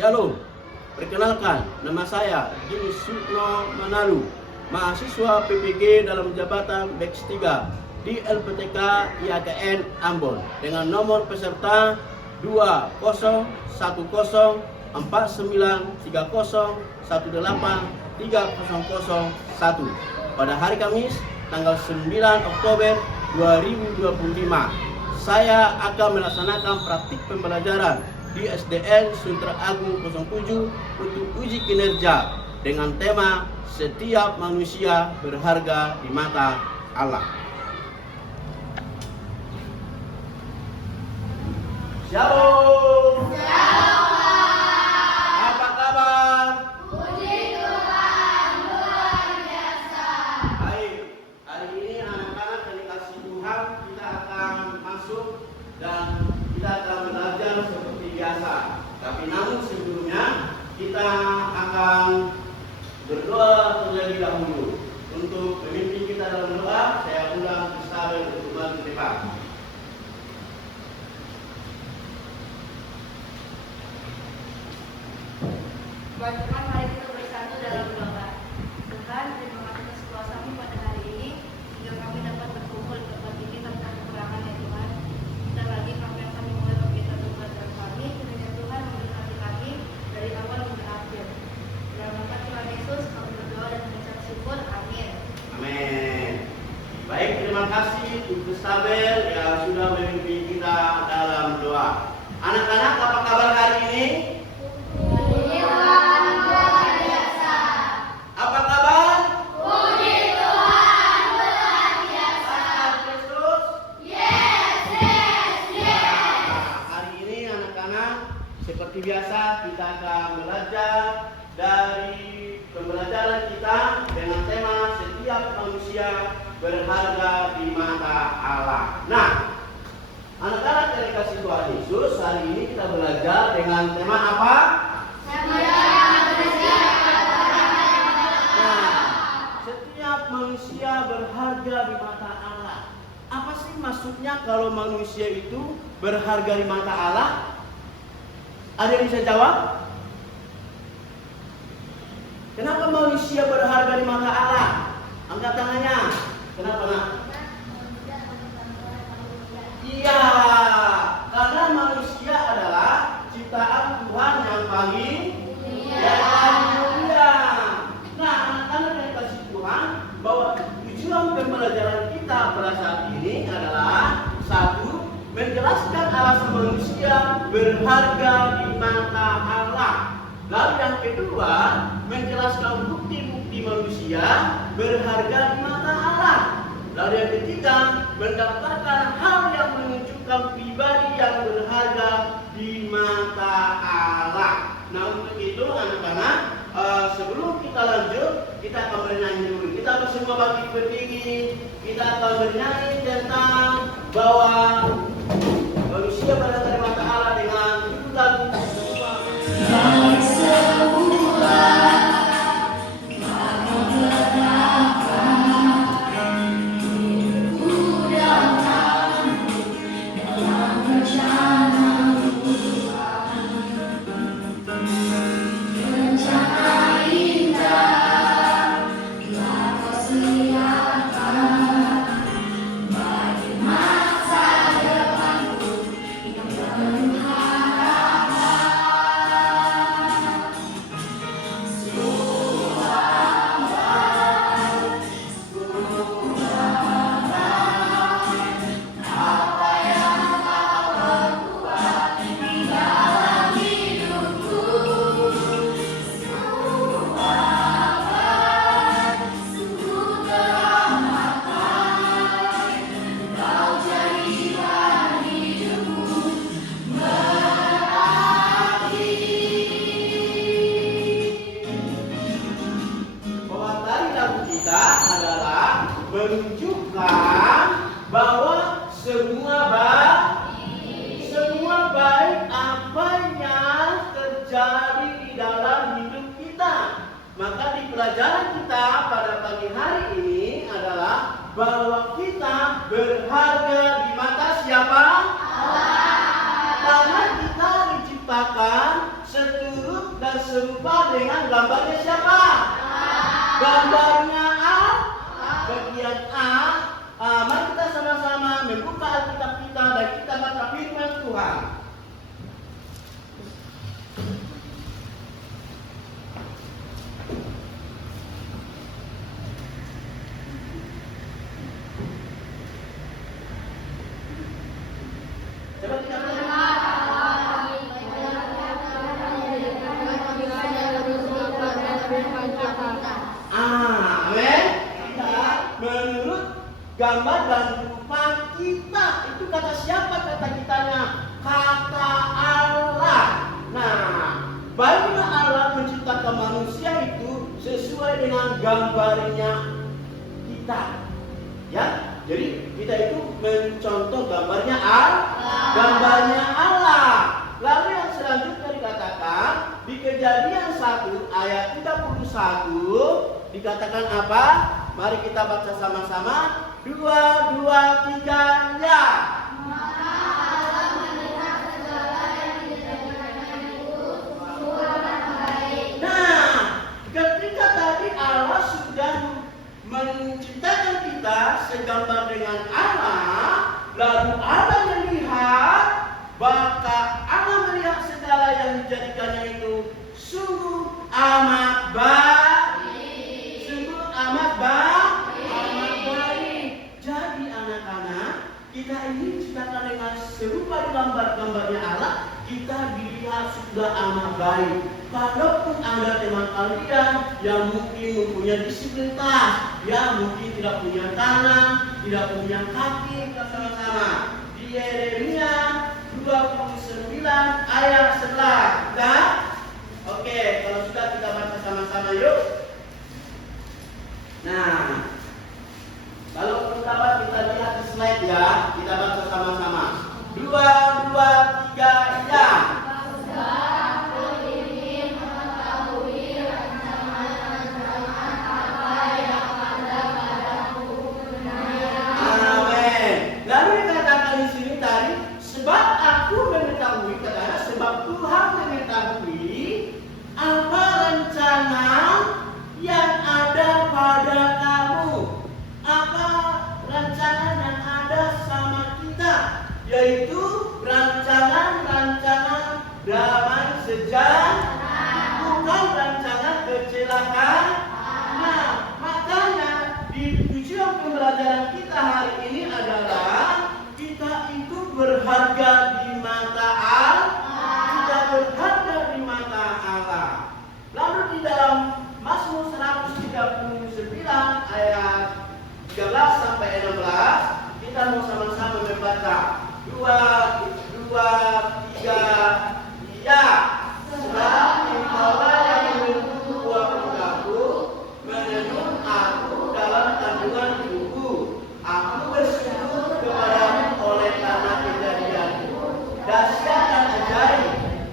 Shalom, perkenalkan nama saya Jimmy Sukno Manalu, mahasiswa PPG dalam jabatan Beks 3 di LPTK IAKN Ambon dengan nomor peserta 20.4930183001 pada hari Kamis tanggal 9 Oktober 2025. Saya akan melaksanakan praktik pembelajaran di SDN Sunter Agung 07 untuk uji kinerja dengan tema setiap manusia berharga di mata Allah. Shalom. Apa kabar? Puji Tuhan, luar biasa. Baik, hari ini anak-anak yang dikasih Tuhan kita akan masuk dan kita akan belajar seperti biasa. Tapi namun sebelumnya kita akan berdoa terlebih dahulu. Untuk pemimpin kita dalam doa, saya undang Ustaz untuk maju ke depan. Teman-teman, mari kita bersatu dalam doa. Tuhan, terima kasih atas kuasa-Mu pada hari ini hingga kami dapat berkumpul di tempat ini tanpa kekurangan ya Tuhan. Dan lagi kami akan memulai kegiatan belajar kami, kiranya Tuhan memberkati kami dari awal hingga akhir. Dalam nama Tuhan Yesus kami berdoa dan mengucap syukur. Amin. Amin. Baik, terima kasih untuk Stabel yang sudah memimpin kita dalam doa. Anak-anak, apa kabar hari ini? Puji Tuhan, luar biasa. Apa kabar? Puji Tuhan, luar biasa. Pastor Kristus? Yes. Nah, hari ini anak-anak seperti biasa kita akan belajar dari pembelajaran kita dengan tema setiap manusia berharga di mata Allah. Nah, anak-anak yang dikasih Tuhan Yesus, hari ini kita belajar dengan tema apa? Nah, setiap manusia berharga di mata Allah. Apa sih maksudnya kalau manusia itu berharga di mata Allah? Ada yang bisa jawab? Kenapa manusia berharga di mata Allah? Angkat tangannya. Kenapa, nak? Iya, karena manusia adalah ciptaan Tuhan yang paling mulia. Nah, anak-anak yang dikasih Tuhan, bahwa tujuan pembelajaran kita pada saat ini adalah satu, menjelaskan alasan manusia berharga di mata Allah. Lalu yang kedua, menjelaskan bukti-bukti manusia berharga di mata Allah. Lalu yang ketiga, mendaftarkan hal yang menunjukkan pribadi yang berharga di mata Allah. Nah, untuk itu anak-anak, sebelum kita lanjut, kita akan bernyanyi dulu. Kita semua bagi berdiri, kita akan bernyanyi tentang bahwa manusia berharga di mata Allah dengan lagu menunjukkan bahwa semua baik apa yang terjadi di dalam hidup kita. Maka di pelajaran kita pada pagi hari ini adalah bahwa kita berharga di mata siapa? Allah. Karena kita diciptakan seturut dan serupa dengan gambarnya siapa? Gambarnya A. Bagian A. Mari kita sama-sama membuka Alkitab kita dan kita baca firman Tuhan. Coba kita amin. Menurut gambar dan rupa kita, itu kata siapa kata kitanya? Kata Allah. Nah, bagaimana Allah menciptakan manusia itu sesuai dengan gambarnya kita. Ya, jadi kita itu mencontoh gambarnya gambarnya Allah. Lalu yang selanjutnya dikatakan di Kejadian 1 ayat 31 dikatakan apa? Mari kita baca sama-sama. 2, 2, 3, ya. Nah, ketika tadi Allah sudah menciptakan kita segambar dengan Allah, lalu Allah melihat, maka Allah melihat segala yang dijadikannya itu sungguh amat baik. Sungguh amat baik. Jadi anak-anak, kita ini diciptakan dengan serupa gambar-gambarnya Allah, kita dilihat sudah amat baik. Walaupun ada teman kalian yang mungkin mempunyai disabilitas, ya mungkin tidak punya tangan, tidak punya kaki, kita sama-sama di Yeremia 29 ayat 11. Kita? Oke, kalau sudah kita baca sama-sama yuk. Nah, kalau dapat kita lihat di slide ya, kita baca sama-sama. 2, 2, 3, ya. Lalu dikatakan di sini tadi, sebab aku mengetahui, katanya sebab Tuhan mengetahui apa rencana yang ada pada kamu, apa rencana yang ada sama kita, yaitu rancangan damai sejahtera, bukan rancangan kecelakaan. Nah, makanya di tujuan pembelajaran kita hari ini adalah kita itu berharga di mata Allah. Kita berharga di mata Allah. Lalu di dalam Mazmur 139 ayat 13 sampai 16 kita mau sama-sama membaca. 2, 2, 3, ya. Sebab Engkaulah yang menentukan buah peluangku, menenun aku dalam kandungan ibuku. Aku bersyukur kepadamu oleh karena kejadianmu. Dahsyat dan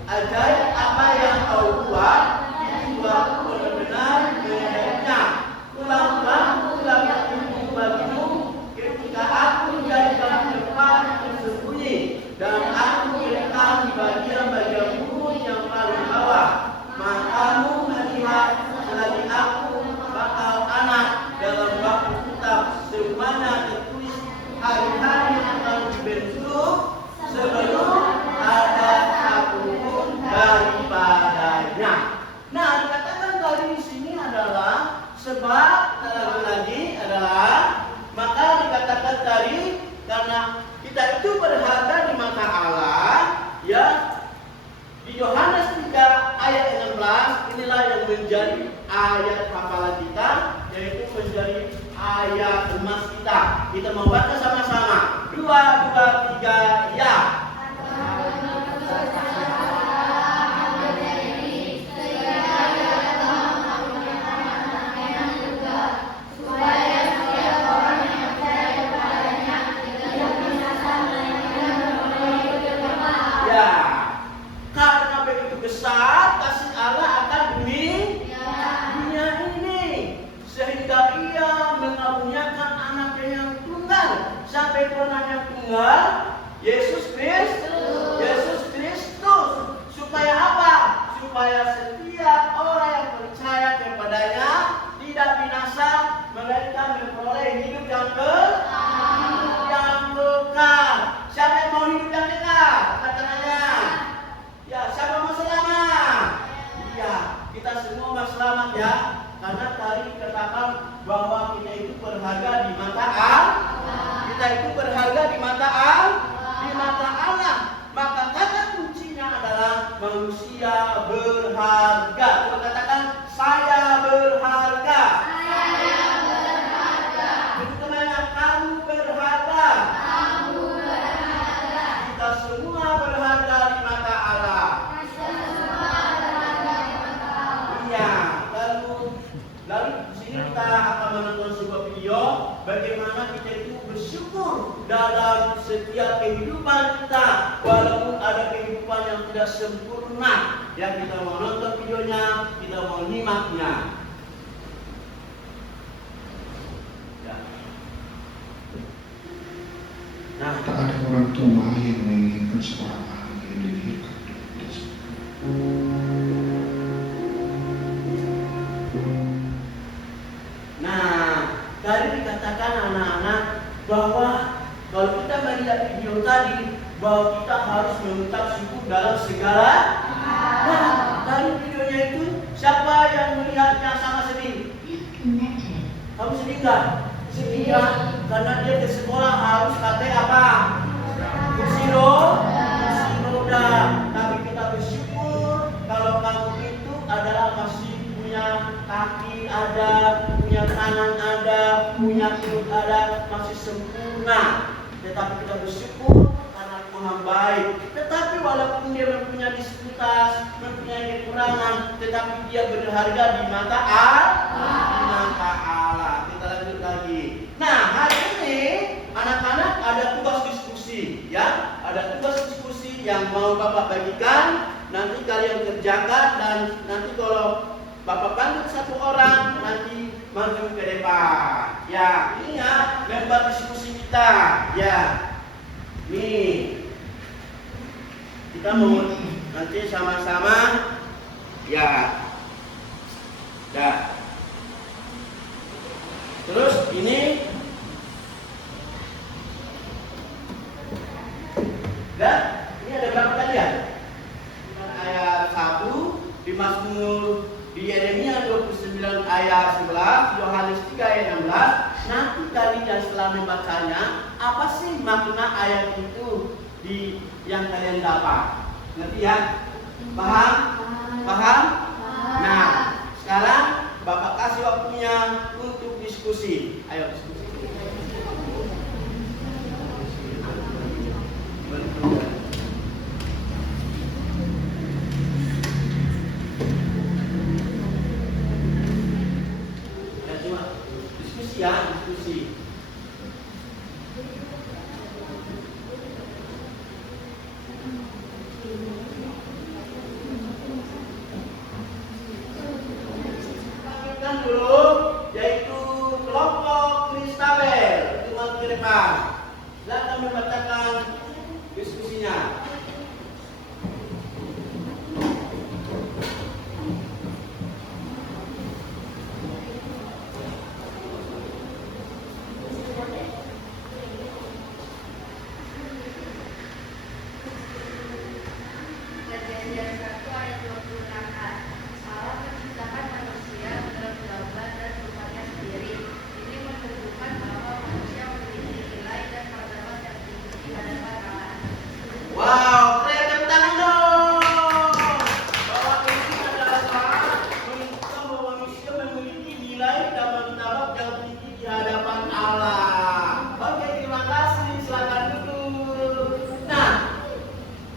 ajaib apa yang kau buat, jiwaku benar-benar menyayanginya. Pulang-pulang ilmu bagimu, ketika aku menjadikan tempat tersembunyi, dan aku melekat di bagian-bagian bumi yang paling bawah. Matamu melihat selagi aku bakal anak dalam batu kitab, semuanya tertulis hari-hari yang akan dibentuk sebelum ada satu pun daripadanya. Nah, dikatakan tadi di sini adalah sebab lagi adalah maka dikatakan tadi karena kita itu berharga di mata Allah, ya. Di Yohanes 3 ayat 16 inilah yang menjadi ayat hafalan kita, yaitu menjadi ayat emas kita. Kita mau baca sama-sama. 2, 2, 3, ya. Karena begitu besar kasih Allah akan dunia ini, sehingga Ia mengaruniakan anaknya yang tunggal. Siapa itu anaknya tunggal? Yesus Kristus. Supaya apa? supaya setiap orang yang percaya kepadanya tidak binasa, melainkan memperoleh hidup yang kekal. Siapa yang mau hidup yang kekal? Katanya. Ya, siapa mau selamat? Ya, kita semua mau selamat ya. Karena tadi dikatakan bahwa kita itu berharga di mata Allah. Kita itu berharga di mata Allah. Maka kata kuncinya adalah manusia berharga. Coba katakan, saya berharga. Teman-teman, kamu berharga. Kita semua berharga di mata Allah. Iya, lalu di sini kita akan menonton sebuah video bagaimana kita itu bersyukur dalam setiap kehidupan kita, walaupun ada kehidupan yang tidak sempurna. Ya, kita mau nonton videonya, kita mau nyimaknya. Ya. Nah, Tak ada orang tua yang menginginkan seorang anak yang dilahirkan dari surga. Nah, tadi dikatakan anak-anak bahwa kalau kita melihat video tadi bahwa kita harus mengucap syukur dalam segala. Nah, tadi videonya itu siapa yang melihatnya sama sedih? Kamu sedih nggak? Sedih ya, karena dia ke sekolah harus pakai apa? Kursi roda. Tapi kita bersyukur kalau kamu itu adalah masih punya kaki ada, punya tangan ada, punya perut ada, masih sempurna. Tetapi kita bersyukur karena Tuhan baik. Tetapi walaupun dia mempunyai disabilitas, mempunyai kekurangan, tetapi dia berharga di mata Allah. Kita lanjut lagi. Nah, hari ini anak-anak ada tugas diskusi, ya. Ada tugas diskusi yang mau Bapak bagikan. Nanti kalian kerjakan dan nanti kalau Bapak panggil satu orang, nanti maju ke depan. Ya, ini ya lembar diskusi kita. Ya, nih kita mau nanti sama-sama. Ya, ya. Terus ini, dan ini ada berapa kalian? Ayat 1 di Mazmur di Yeremia 29 ayat 11, Yohanes 3 ayat 16. Nanti kalian setelah membacanya, apa sih makna ayat itu yang kalian dapat? Ngerti ya? Paham? Paham? Nah, sekarang Bapak kasih waktunya untuk diskusi. Ayo diskusi. Ya, diskusi. Lanjutkan dulu, yaitu kelompok Kristabel. Itu maju ke depan. Silakan membacakan diskusinya. Kejadian 1 ayat 26a. Allah menciptakan manusia dalam gambar dan rupanya sendiri. Ini menunjukkan bahwa manusia memiliki nilai dan martabat yang tinggi di hadapan Allah. Wow, keren, tepuk tangan dong. Bahwa ini adalah menunjukkan bahwa manusia memiliki nilai dan martabat yang tinggi di hadapan Allah. Oke, terima kasih. Silakan duduk. Nah,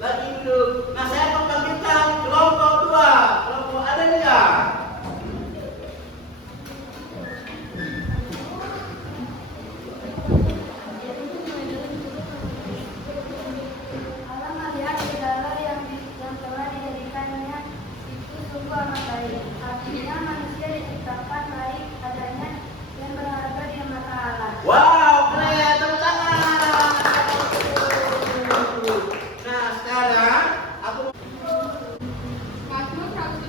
lagi duduk. Nah, saya akan panggilkan kelompok 2, kelompok Adelia. Allah melihat segala yang telah dijadikannya itu sungguh amat baik. Artinya manusia diciptakan baik adanya dan berharga di mata Allah. Wow, keren, tepuk tangan. Nah, sekarang aku Mazmur 119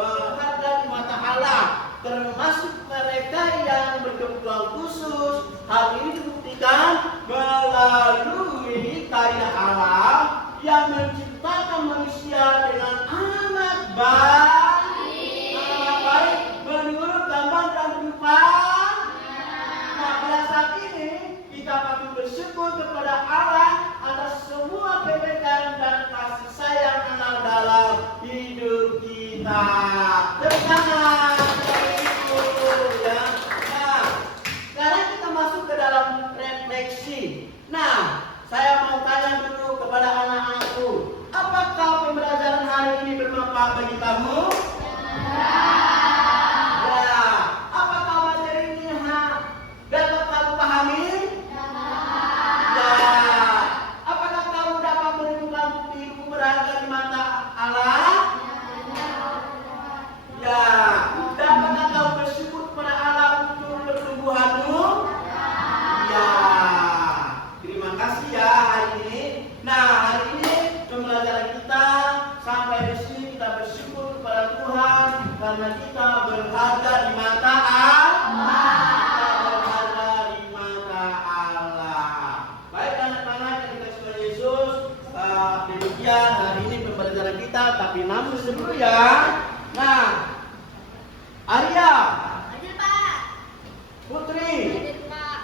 berharga di mata Allah, termasuk mereka yang berkebutuhan khusus. Hal ini dibuktikan melalui karya Allah yang menciptakan manusia dengan amat baik menurut gambar dan rupa. Nah, pada saat ini kita patut bersyukur kepada Allah atas semua kebaikan dan kasih sayang Allah dalam hidup kita. Terima ya. Nah, sekarang kita masuk ke dalam refleksi. Nah, saya mau tanya dulu kepada anak-anakku, apakah pembelajaran hari ini bermanfaat bagi kamu? Ya. Apakah materi ini dapat kamu pahami? Ya. Apakah kamu dapat menemukan bukti-bukti berharga di mata Allah? Ya. Dapatkah kamu bersyukur kepada Allah untuk pertumbuhanmu? Ya. Terima kasih ya hari ini. Nah, hari ini pembelajaran kita sampai di sini, kita bersyukur kepada Tuhan karena kita berharga di mata Allah. Kita berharga di mata Allah. Baik anak-anak yang dikasihi Tuhan Yesus, demikian hari ini pembelajaran kita. Tapi namun dulu ya. Nah, Arya, Hadir Pak. Putri, Hadir Pak.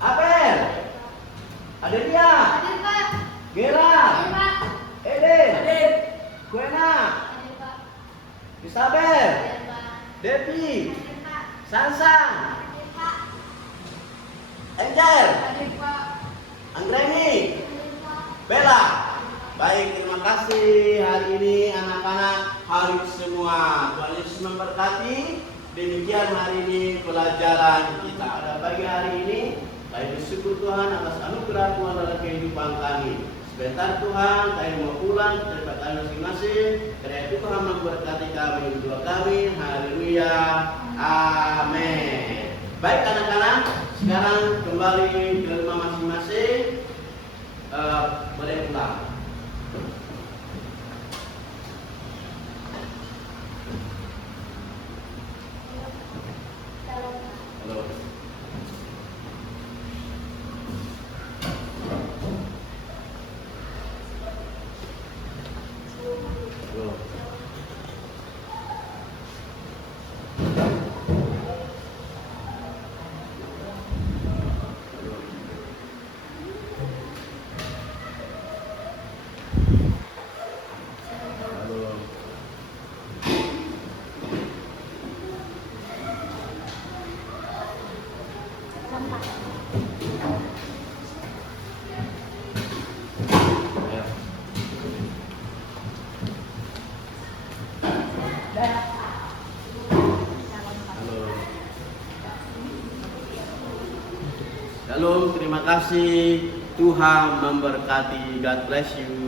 Abel, Adelia, Hadir Pak. Gera, Hadir Pak. Eden, Kuena, Hadir Pak. Isabel, Hadir Pak. Devi, Hadir Pak. Sansan, Hadir Pak. Angel, Hadir Pak. Anggreni, Hadir Pak. Bella. Baik, terima kasih hari ini anak-anak Harif semua. Tuhan Yesus memberkati. Demikian hari ini pelajaran kita. Ada pagi hari ini, kami bersyukur Tuhan atas anugerah Tuhan dalam kehidupan kami. Sebentar Tuhan, kami mau pulang ke tempat kami masing-masing. Karena itu Tuhan memberkati kami, doa kami. Haleluya. Amin. Baik anak-anak, sekarang kembali ke rumah masing-masing. Boleh pulang. Halo. Halo. Shalom, terima kasih. Tuhan memberkati. God bless you.